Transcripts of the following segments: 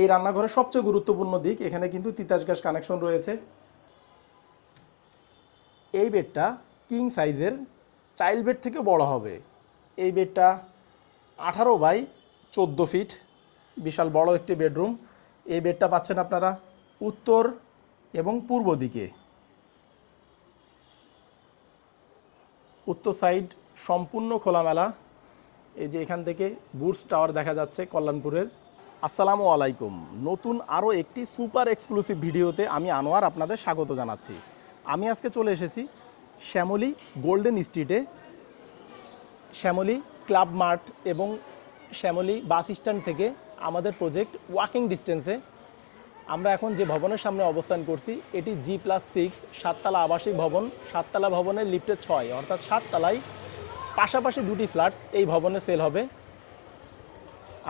এই রান্নাঘরের সবচেয়ে গুরুত্বপূর্ণ দিক, এখানে কিন্তু তিতাস গ্যাস কানেকশন রয়েছে। এই বেডটা কিং সাইজের, চাইল্ড বেড থেকে বড় হবে। এই বেডটা 18 বাই 14 ফিট, বিশাল বড় একটি বেডরুম। এই বেডটা পাচ্ছেন আপনারা উত্তর এবং পূর্ব দিকে। উত্তর সাইড সম্পূর্ণ খোলামেলা। এই যে এখান থেকে বুর্জ টাওয়ার দেখা যাচ্ছে কল্যাণপুরের। আসসালামু আলাইকুম। নতুন আরও একটি সুপার এক্সক্লুসিভ ভিডিওতে আমি আনোয়ার আপনাদের স্বাগত জানাচ্ছি। আমি আজকে চলে এসেছি শ্যামলী গোল্ডেন স্ট্রিটে, শ্যামলী ক্লাব মার্ট এবং শ্যামলী বাস স্ট্যান্ড থেকে আমাদের প্রজেক্ট ওয়াকিং ডিস্টেন্সে। আমরা এখন যে ভবনের সামনে অবস্থান করছি এটি G+6 সাততলা আবাসিক ভবন। সাততলা ভবনের লিফটের 6, অর্থাৎ 7 তলায় পাশাপাশি দুটি ফ্ল্যাট এই ভবনে সেল হবে।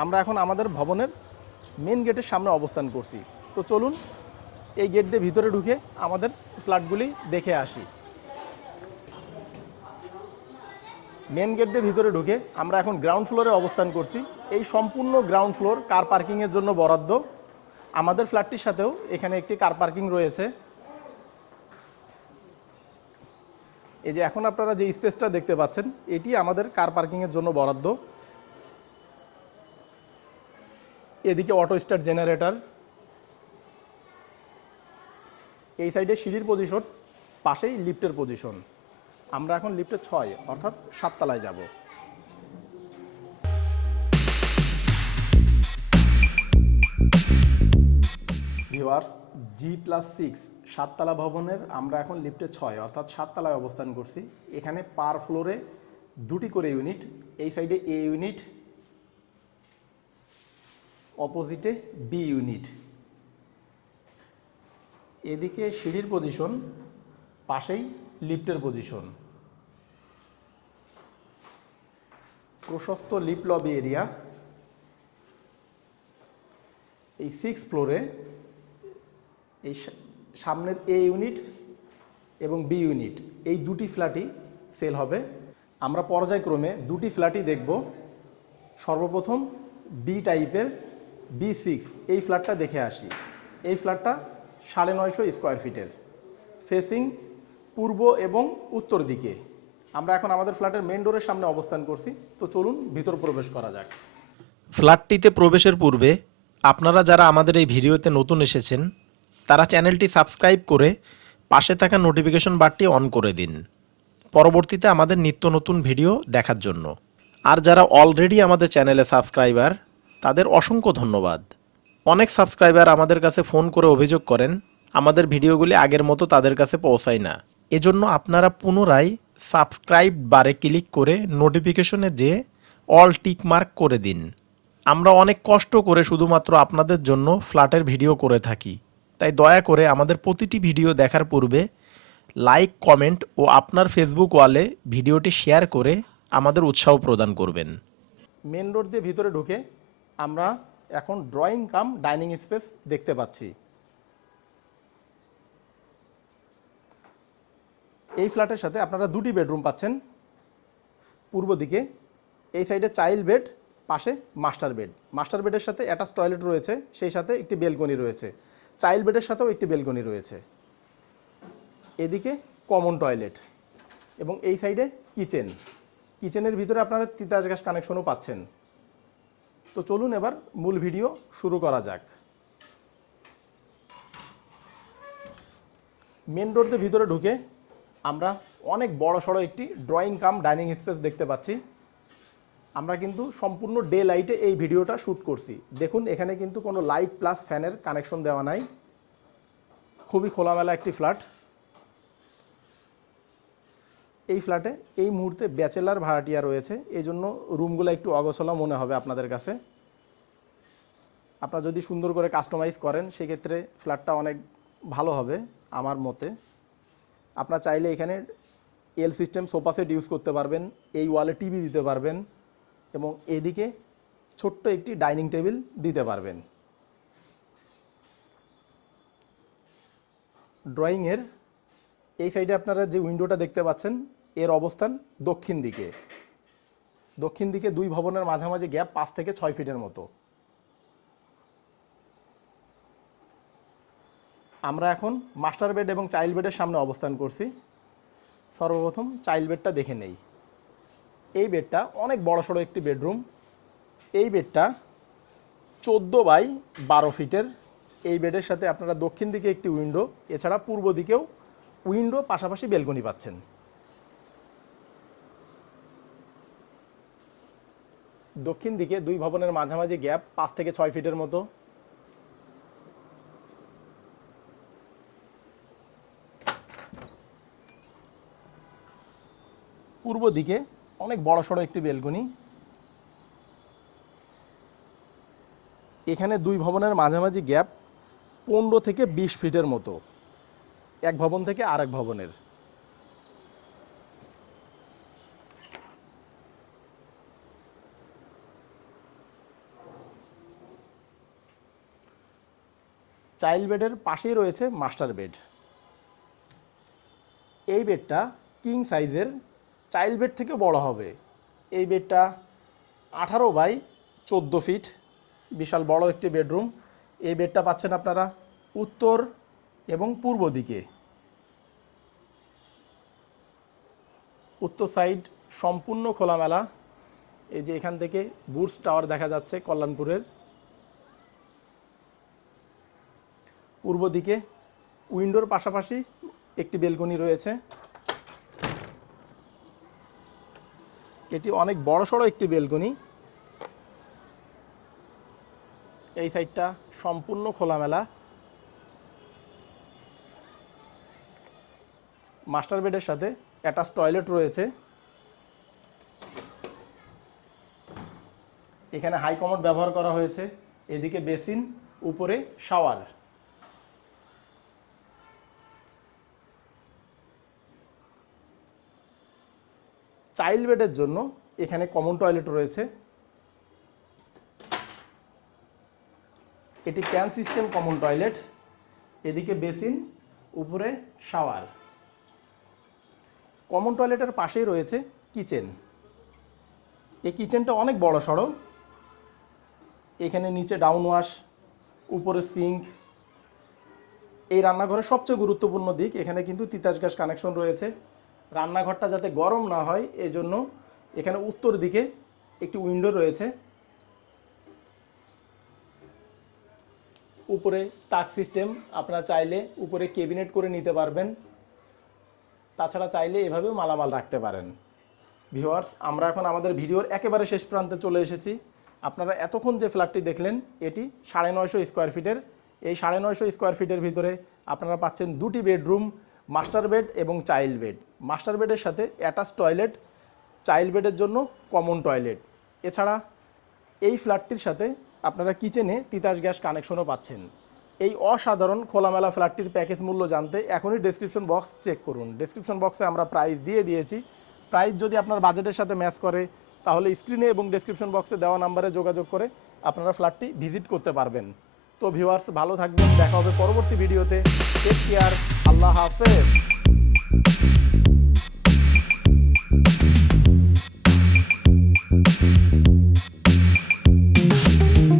আমরা এখন আমাদের ভবনের মেন গেটের সামনে অবস্থান করছি। তো চলুন এই গেট দিয়ে ভিতরে ঢুকে আমাদের ফ্ল্যাটগুলি দেখে আসি। মেন গেট দিয়ে ভিতরে ঢুকে আমরা এখন গ্রাউন্ড ফ্লোরে অবস্থান করছি। এই সম্পূর্ণ গ্রাউন্ড ফ্লোর কার পার্কিংয়ের জন্য বরাদ্দ। আমাদের ফ্ল্যাটটির সাথেও এখানে একটি কার পার্কিং রয়েছে। এই যে এখন আপনারা যে স্পেসটা দেখতে পাচ্ছেন এটি আমাদের কার পার্কিংয়ের জন্য বরাদ্দ। এদিকে অটো স্টার্ট জেনারেটর। এই সাইডে সিঁড়ির পজিশন, পাশেই লিফটের পজিশন। আমরা এখন লিফটের 6, অর্থাৎ 7 তলায় যাব। ভিউয়ার্স, G+6 সাততলা ভবনের আমরা এখন লিফটে 6, অর্থাৎ 7 তলায় অবস্থান করছি। এখানে পার ফ্লোরে দুটি করে ইউনিট। এই সাইডে A ইউনিট, অপোজিটে B ইউনিট। এদিকে সিঁড়ির পজিশন, পাশেই লিফটের পজিশন। প্রশস্ত লিফট লবি এরিয়া। এই 6 ফ্লোরে এই সামনের A ইউনিট এবং B ইউনিট, এই দুটি ফ্ল্যাটই সেল হবে। আমরা পর্যায়ক্রমে দুটি ফ্ল্যাটই দেখব। সর্বপ্রথম B টাইপের B6 এই ফ্ল্যাটটা দেখে আসি। এই ফ্ল্যাটটা 950 স্কোয়ার ফিটের, ফেসিং পূর্ব এবং উত্তর দিকে। আমরা এখন আমাদের ফ্ল্যাটের মেন ডোরের সামনে অবস্থান করছি। তো চলুন ভিতর প্রবেশ করা যাক। ফ্ল্যাটটিতে প্রবেশের পূর্বে আপনারা যারা আমাদের এই ভিডিওতে নতুন এসেছেন তারা চ্যানেলটি সাবস্ক্রাইব করে পাশে থাকা নোটিফিকেশন বারটি অন করে দিন, পরবর্তীতে আমাদের নিত্য নতুন ভিডিও দেখার জন্য। আর যারা অলরেডি আমাদের চ্যানেলে সাবস্ক্রাইবার তাদের অসংখ্য ধন্যবাদ। অনেক সাবস্ক্রাইবার আমাদের কাছে ফোন করে অভিযোগ করেন আমাদের ভিডিওগুলি আগের মতো তাদের কাছে পৌঁছায় না। এজন্য আপনারা পুনরায় সাবস্ক্রাইব বারে ক্লিক করে নোটিফিকেশনে যে অল টিক মার্ক করে দিন। আমরা অনেক কষ্ট করে শুধুমাত্র আপনাদের জন্য ফ্ল্যাটের ভিডিও করে থাকি, তাই দয়া করে আমাদের প্রতিটি ভিডিও দেখার পূর্বে লাইক, কমেন্ট ও আপনার ফেসবুক ওয়ালে ভিডিওটি শেয়ার করে আমাদের উৎসাহ প্রদান করবেন। মেন রোড দিয়ে ভিতরে ঢুকে আমরা এখন ড্রয়িং কাম ডাইনিং স্পেস দেখতে পাচ্ছি। এই ফ্ল্যাটের সাথে আপনারা দুটি বেডরুম পাচ্ছেন। পূর্ব দিকে এই সাইডে চাইল্ড বেড, পাশে মাস্টার বেড। মাস্টার বেডের সাথে অ্যাটাচ টয়লেট রয়েছে, সেই সাথে একটি বেলকনি রয়েছে। চাইল্ড বেডের সাথেও একটি বেলকনি রয়েছে। এদিকে কমন টয়লেট এবং এই সাইডে কিচেন। কিচেনের ভিতরে আপনারা তিতাস গ্যাস কানেকশনও পাচ্ছেন। তো চলুন এবার মূল ভিডিও শুরু করা যাক। মেন রোড দিয়ে ভিতরে ঢুকে আমরা অনেক বড় সড়ো একটি ড্রয়িং কাম ডাইনিং স্পেস দেখতে পাচ্ছি। আমরা কিন্তু সম্পূর্ণ ডে লাইটে এই ভিডিওটা শ্যুট করছি। দেখুন এখানে কিন্তু কোনো লাইট প্লাস ফ্যানের কানেকশন দেওয়া নাই। খুবই খোলামেলা একটি ফ্ল্যাট। এই ফ্ল্যাটে এই মুহূর্তে ব্যাচেলার ভাড়াটিয়া রয়েছে, এই জন্য রুমগুলো একটু অগোছালো মনে হবে আপনাদের কাছে। আপনারা যদি সুন্দর করে কাস্টমাইজ করেন সেক্ষেত্রে ফ্ল্যাটটা অনেক ভালো হবে আমার মতে। আপনারা চাইলে এখানে এল সিস্টেম সোফা সেট ইউজ করতে পারবেন, এই ওয়ালে টিভি দিতে পারবেন এবং এদিকে ছোট্ট একটি ডাইনিং টেবিল দিতে পারবেন। ড্রয়িংয়ের এই সাইডে আপনারা যে উইন্ডোটা দেখতে পাচ্ছেন এর অবস্থান দক্ষিণ দিকে। দক্ষিণ দিকে দুই ভবনের মাঝামাঝি গ্যাপ 5 থেকে 6 ফিটের মতো। আমরা এখন মাস্টার বেড এবং চাইল্ড বেডের সামনে অবস্থান করছি। সর্বপ্রথম চাইল্ড বেডটা দেখে নেই। এই বেডটা অনেক বড়সড় একটি বেডরুম। এই বেডটা 14 বাই 12 ফিটের। এই বেডের সাথে আপনারা দক্ষিণ দিকে একটি উইন্ডো, এছাড়া পূর্ব দিকেও উইন্ডো, পাশাপাশি বেলকনি পাচ্ছেন। দক্ষিণ দিকে দুই ভবনের মাঝামাঝি গ্যাপ 5 থেকে 6 ফিটের মতো। পূর্ব দিকে অনেক বড়সড় একটি বেলকনি। এখানে দুই ভবনের মাঝামাঝি গ্যাপ 15 থেকে 20 ফিটের মতো, এক ভবন থেকে আরেক ভবনের। চাইল্ড বেডের পাশেই রয়েছে মাস্টার বেড। এই বেডটা কিং সাইজের, চাইল্ড বেড থেকে বড় হবে। এই বেডটা 18 বাই 14 ফিট, বিশাল বড় একটি বেডরুম। এই বেডটা পাচ্ছেন আপনারা উত্তর এবং পূর্ব দিকে। উত্তর সাইড সম্পূর্ণ খোলামেলা। এই যে এখান থেকে বুর্জ টাওয়ার দেখা যাচ্ছে কল্যাণপুরের। পূর্ব দিকে উইন্ডোর পাশাপাশি একটি বেলকনি রয়েছে। এটি অনেক বড়সড় একটি বেলকনি। এই সাইডটা সম্পূর্ণ খোলামেলা। মাস্টার বেডের সাথে অ্যাটাচ টয়লেট রয়েছে। এখানে হাই কমোড ব্যবহার করা হয়েছে। এদিকে বেসিন, উপরে শাওয়ার। চাইল্ড বেডের জন্য এখানে কমন টয়লেট রয়েছে। এটি প্যান সিস্টেম কমন টয়লেট। এদিকে বেসিন, উপরে শাওয়ার। কমন টয়লেটের পাশেই রয়েছে কিচেন। এই কিচেনটা অনেক বড় সড়ো। এখানে নিচে ডাউন ওয়াশ, উপরে সিঙ্ক। এই রান্নাঘরের সবচেয়ে গুরুত্বপূর্ণ দিক, এখানে কিন্তু তিতাস গ্যাস কানেকশন রয়েছে। রান্নাঘরটা যাতে গরম না হয় এজন্য এখানে উত্তর দিকে একটি উইন্ডো রয়েছে। উপরে তাক সিস্টেম, আপনারা চাইলে উপরে ক্যাবিনেট করে নিতে পারবেন। তাছাড়া চাইলে এভাবেও মালামাল রাখতে পারেন। ভিউয়ার্স, আমরা এখন আমাদের ভিডিওর একেবারে শেষ প্রান্তে চলে এসেছি। আপনারা এতক্ষণ যে ফ্ল্যাটটি দেখলেন এটি 950 স্কোয়ার ফিটের। এই 950 স্কোয়ার ফিটের ভিতরে আপনারা পাচ্ছেন দুটি বেডরুম, মাস্টার বেড এবং চাইল্ড বেড। মাস্টার বেডের সাথে অ্যাটাচ টয়লেট, চাইল্ড বেডের জন্য কমন টয়লেট। এছাড়া এই ফ্ল্যাটটির সাথে আপনারা কিচেনে তিতাস গ্যাস কানেকশনও পাচ্ছেন। এই অসাধারণ খোলামেলা ফ্ল্যাটটির প্যাকেজ মূল্য জানতে এখনই ডেসক্রিপশন বক্স চেক করুন। ডেসক্রিপশন বক্সে আমরা প্রাইস দিয়ে দিয়েছি। প্রাইস যদি আপনার বাজেটের সাথে ম্যাচ করে তাহলে স্ক্রিনে এবং ডেসক্রিপশন বক্সে দেওয়া নাম্বারে যোগাযোগ করে আপনারা ফ্ল্যাটটি ভিজিট করতে পারবেন। তো ভিউয়ার্স, ভালো থাকবেন, দেখা হবে পরবর্তী ভিডিওতে। টেক কেয়ার, আল্লাহ হাফেজ।